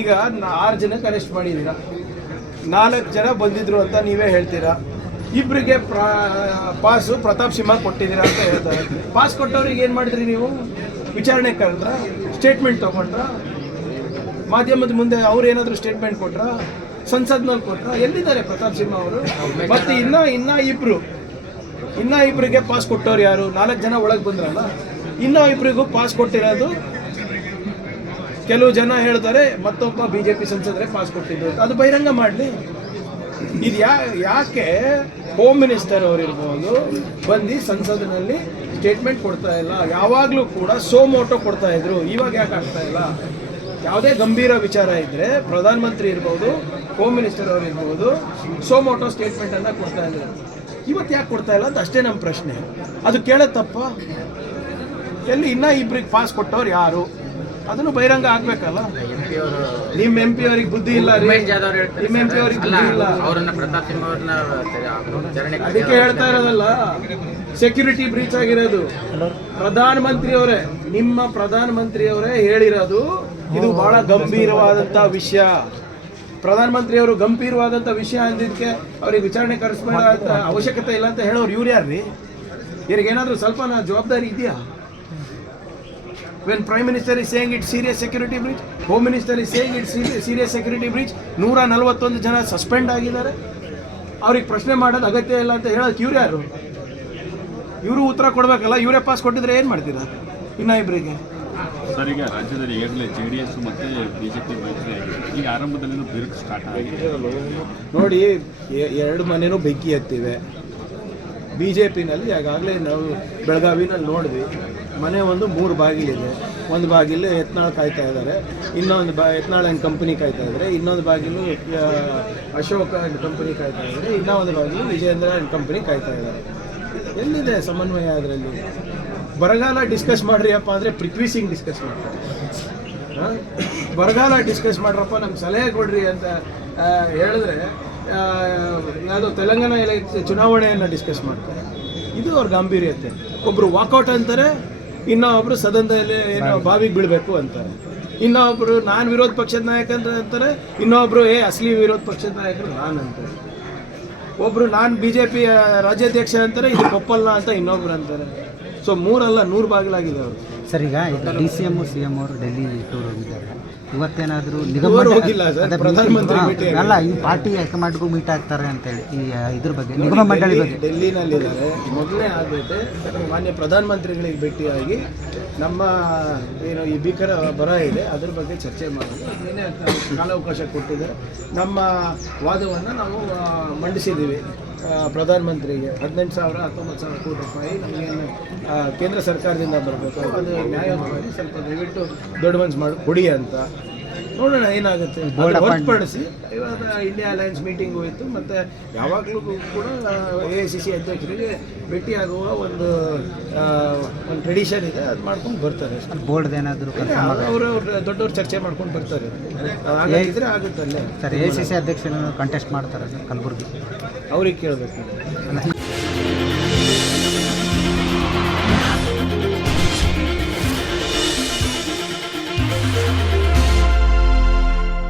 ಈಗ 6 ಜನಕ್ಕೆ ಅರೆಸ್ಟ್ ಮಾಡಿದ್ದೀರಾ, 4 ಜನ ಬಂದಿದ್ರು ಅಂತ ನೀವೇ ಹೇಳ್ತೀರಾ. ಇಬ್ಬರಿಗೆ ಪಾಸು ಪ್ರತಾಪ್ ಸಿಂಹ ಕೊಟ್ಟಿದ್ದೀರಾ ಅಂತ ಹೇಳ್ತಾರೆ. ಪಾಸ್ ಕೊಟ್ಟವ್ರಿಗೆ ಏನು ಮಾಡಿದ್ರಿ ನೀವು? ವಿಚಾರಣೆ ಕರೆದ್ರ, ಸ್ಟೇಟ್ಮೆಂಟ್ ತೊಗೊಂಡ್ರ, ಮಾಧ್ಯಮದ ಮುಂದೆ ಅವ್ರು ಏನಾದರೂ ಸ್ಟೇಟ್ಮೆಂಟ್ ಕೊಟ್ರ, ಸಂಸತ್ನಲ್ಲಿ ಕೊಟ್ರ? ಎಲ್ಲಿದ್ದಾರೆ ಪ್ರತಾಪ್ ಸಿಂಹ ಅವರು? ಮತ್ತು ಇನ್ನೂ ಇಬ್ಬರಿಗೆ ಪಾಸ್ ಕೊಟ್ಟವ್ರು ಯಾರು? 4 ಜನ ಒಳಗೆ ಬಂದ್ರಲ್ಲ, ಇನ್ನೂ ಇಬ್ಬರಿಗೂ ಪಾಸ್ ಕೊಟ್ಟಿರೋದು ಕೆಲವು ಜನ ಹೇಳ್ತಾರೆ ಮತ್ತೊಬ್ಬ BJP ಸಂಸದರೇ ಪಾಸ್ ಕೊಟ್ಟಿದ್ದು. ಅದು ಬಹಿರಂಗ ಮಾಡಲಿ. ಇದು ಯಾಕೆ ಹೋಮ್ ಮಿನಿಸ್ಟರ್ ಅವರಿರ್ಬೋದು ಬಂದು ಸಂಸತ್ತಿನಲ್ಲಿ ಸ್ಟೇಟ್ಮೆಂಟ್ ಕೊಡ್ತಾ ಇಲ್ಲ? ಯಾವಾಗಲೂ ಕೂಡ ಸೋಮೋಟೋ ಕೊಡ್ತಾ ಇದ್ರು, ಇವಾಗ ಯಾಕೆ ಆಗ್ತಾ ಇಲ್ಲ? ಯಾವುದೇ ಗಂಭೀರ ವಿಚಾರ ಇದ್ದರೆ ಪ್ರಧಾನಮಂತ್ರಿ ಇರ್ಬೋದು, ಹೋಮ್ ಮಿನಿಸ್ಟರ್ ಅವರು ಇರ್ಬೋದು, ಸೋಮೋಟೋ ಸ್ಟೇಟ್ಮೆಂಟನ್ನು ಕೊಡ್ತಾ ಇದ್ರು. ಇವತ್ತು ಯಾಕೆ ಕೊಡ್ತಾ ಇಲ್ಲ ಅಂತ ಅಷ್ಟೇ ನಮ್ಮ ಪ್ರಶ್ನೆ. ಅದು ಕೇಳೋದು ತಪ್ಪ? ಎಲ್ಲಿ ಇನ್ನೂ ಇಬ್ಬರಿಗೆ ಪಾಸ್ ಕೊಟ್ಟವ್ರು ಯಾರು? ಅದನ್ನು ಬಹಿರಂಗ ಆಗ್ಬೇಕಲ್ಲ. ನಿಮ್ಮ MP ಅವ್ರಿಗೆ ಬುದ್ಧಿ ಇಲ್ಲ ರೀ, ನಿಮ್ಮ MP ಅವ್ರಿಗೆ ಬುದ್ಧಿ ಇಲ್ಲ. ಅದಕ್ಕೆ ಹೇಳ್ತಾ ಇರೋದಲ್ಲ, ಸೆಕ್ಯೂರಿಟಿ ಬ್ರೀಚ್ ಆಗಿರೋದು ಪ್ರಧಾನಮಂತ್ರಿಯವರೇ, ನಿಮ್ಮ ಪ್ರಧಾನಮಂತ್ರಿಯವರೇ ಹೇಳಿರೋದು. ಇದು ಬಹಳ ಗಂಭೀರವಾದಂಥ ವಿಷಯ. ಪ್ರಧಾನಮಂತ್ರಿಯವರು ಗಂಭೀರವಾದಂಥ ವಿಷಯ ಅಂದಿದ್ದಕ್ಕೆ ಅವ್ರಿಗೆ ವಿಚಾರಣೆ ಕರೆಸ್ಬೇಡ ಅಂತ ಅವಶ್ಯಕತೆ ಇಲ್ಲ ಅಂತ ಹೇಳೋರು ಇವ್ರು ಯಾರ್ರಿ? ಇವ್ರಿಗೇನಾದರೂ ಸ್ವಲ್ಪ ಜವಾಬ್ದಾರಿ ಇದೆಯಾ? When Prime Minister is saying it's serious security breach, Home Minister is saying it's serious security breach, 141 ಜನ ಸಸ್ಪೆಂಡ್ ಆಗಿದ್ದಾರೆ. ಅವ್ರಿಗೆ ಪ್ರಶ್ನೆ ಮಾಡೋದು ಅಗತ್ಯ ಇಲ್ಲ ಅಂತ ಹೇಳೋದು ಇವ್ರು ಯಾರು? ಇವರು ಉತ್ತರ ಕೊಡಬೇಕಲ್ಲ. ಇವರೇ ಪಾಸ್ ಕೊಟ್ಟಿದ್ರೆ ಏನು ಮಾಡ್ತೀರಾ ಇನ್ನೂ ಇಬ್ಬರಿಗೆ? ಸರ್, ಈಗ ರಾಜ್ಯದಲ್ಲಿ ಈಗಾಗಲೇ JDS ಮತ್ತು BJP ಮೈತ್ರಿ ಆಗಿದೆ. ಈಗ ಆರಂಭದಲ್ಲಿ ಬಿರುಕು ಸ್ಟಾರ್ಟ್ ಆಗಿದೆ ನೋಡಿ. 2 ಮನೆಯೂ ಬೆಂಕಿ ಹತ್ತಿವೆ. BJPನಲ್ಲಿ ಈಗಾಗಲೇ ನಾವು ಬೆಳಗಾವಿನಲ್ಲಿ ನೋಡಿದ್ವಿ. ಮನೆ ಒಂದು 3 ಬಾಗಿಲಿದೆ. ಒಂದು ಬಾಗಿಲು ಯತ್ನಾಳ್ ಕಾಯ್ತಾ ಇದ್ದಾರೆ, ಇನ್ನೊಂದು ಯತ್ನಾಳ್ ಆ್ಯಂಡ್ ಕಂಪನಿ ಕಾಯ್ತಾ ಇದ್ದಾರೆ, ಇನ್ನೊಂದು ಬಾಗಿಲು ಅಶೋಕ್ ಆ್ಯಂಡ್ ಕಂಪನಿ ಕಾಯ್ತಾ ಇದ್ದಾರೆ, ಇನ್ನೊಂದು ಬಾಗಿಲು ವಿಜೇಂದ್ರ ಆ್ಯಂಡ್ ಕಂಪನಿ ಕಾಯ್ತಾ ಇದ್ದಾರೆ. ಎಲ್ಲಿದೆ ಸಮನ್ವಯ ಅದರಲ್ಲಿ? ಬರಗಾಲ ಡಿಸ್ಕಸ್ ಮಾಡ್ರಿ ಅಪ್ಪ ಅಂದರೆ ಪೃಥ್ವಿ ಸಿಂಗ್ ಡಿಸ್ಕಸ್ ಮಾಡ್ತಾರೆ. ಬರಗಾಲ ಡಿಸ್ಕಸ್ ಮಾಡ್ರಪ್ಪ, ನಮ್ಗೆ ಸಲಹೆ ಕೊಡ್ರಿ ಅಂತ ಹೇಳಿದ್ರೆ ಯಾವುದೋ ತೆಲಂಗಾಣ ಚುನಾವಣೆಯನ್ನು ಡಿಸ್ಕಸ್ ಮಾಡ್ತಾರೆ. ಇದು ಅವ್ರ ಗಾಂಭೀರ್ಯತೆ. ಒಬ್ಬರು ವಾಕೌಟ್ ಅಂತಾರೆ, ಇನ್ನೊಬ್ಬರು ಸದನದಲ್ಲಿ ಏನೋ ಬಾವಿಗೆ ಬೀಳಬೇಕು ಅಂತಾರೆ, ಇನ್ನೊಬ್ಬರು ನಾನು ವಿರೋಧ ಪಕ್ಷದ ನಾಯಕ ಅಂತಾರೆ, ಇನ್ನೊಬ್ಬರು ಅಸಲಿ ವಿರೋಧ ಪಕ್ಷದ ನಾಯಕರು ನಾನು ಅಂತಾರೆ, ಒಬ್ಬರು ನಾನು BJP ರಾಜ್ಯಾಧ್ಯಕ್ಷ ಅಂತಾರೆ, ಇದು ಕೊಪ್ಪಲ್ಲ ಅಂತ ಇನ್ನೊಬ್ರು ಅಂತಾರೆ. ಸೊ 3 ಅಲ್ಲ 100 ಬಾಗಿಲಾಗಿದೆ ಅವರು. ಸರ್, ಈಗ DCM CM ಅವರು ಡೆಲ್ಲಿ ಟೂರ್ ಹೋಗಿದ್ದಾರೆ. ಇವತ್ತೇನಾದರೂ ಹೋಗಿಲ್ಲ ಸರ್, ಪ್ರಧಾನಮಂತ್ರಿ ಅಲ್ಲ, ಈ ಪಾರ್ಟಿ ಹೈಕಮಾಂಡ್ಗೂ ಮೀಟ್ ಆಗ್ತಾರೆ ಅಂತೇಳಿ ಈ ಇದ್ರ ಬಗ್ಗೆ ನಿಗಮ ಮಂಡಳಿ ಬಗ್ಗೆ ಡೆಲ್ಲಿನಲ್ಲಿದ್ದಾರೆ. ಮೊದಲನೇ ಆಗಬೇಕು ಮಾನ್ಯ ಪ್ರಧಾನಮಂತ್ರಿಗಳಿಗೆ ಭೇಟಿಯಾಗಿ ನಮ್ಮ ಏನು ಈ ಭೀಕರ ಬರ ಇದೆ ಅದ್ರ ಬಗ್ಗೆ ಚರ್ಚೆ ಮಾಡೋದು. ಏನೇ ಕಾಲಾವಕಾಶ ಕೊಟ್ಟಿದ್ದಾರೆ. ನಮ್ಮ ವಾದವನ್ನು ನಾವು ಮಂಡಿಸಿದ್ದೀವಿ ಪ್ರಧಾನಮಂತ್ರಿಗೆ. 18,000 19,000 ಕೋಟಿ ರೂಪಾಯಿ ನಮಗೇನು ಕೇಂದ್ರ ಸರ್ಕಾರದಿಂದ ಬರಬೇಕು, ಅದು ನ್ಯಾಯವಾಗಿ ಸ್ವಲ್ಪ ದಯವಿಟ್ಟು ದೊಡ್ಡ ಮನಸ್ಸು ಮಾಡಿ ಕೊಡಿ ಅಂತ. ನೋಡೋಣ ಏನಾಗುತ್ತೆ. ಹೊರತುಪಡಿಸಿ ಇವಾಗ ಇಂಡಿಯಾ ಅಲಯನ್ಸ್ ಮೀಟಿಂಗ್ ಹೋಯಿತು, ಮತ್ತು ಯಾವಾಗಲೂ ಕೂಡ AICC ಅಧ್ಯಕ್ಷರಿಗೆ ಭೇಟಿಯಾಗುವ ಒಂದು ಟ್ರೆಡಿಷನ್ ಇದೆ, ಅದು ಮಾಡ್ಕೊಂಡು ಬರ್ತಾರೆ. ಬೋರ್ಡ್ ಏನಾದರೂ ಅವರು ದೊಡ್ಡವ್ರು ಚರ್ಚೆ ಮಾಡ್ಕೊಂಡು ಬರ್ತಾರೆ. ಹಾಗಾಗಿದ್ರೆ ಆಗುತ್ತೆ ಅಲ್ಲೇ. ಸರ್, AICC ಅಧ್ಯಕ್ಷರನ್ನು ಕಂಟೆಸ್ಟ್ ಮಾಡ್ತಾರೆ ಸರ್ ಕಲಬುರಗಿ, ಅವ್ರಿಗೆ ಕೇಳಬೇಕು.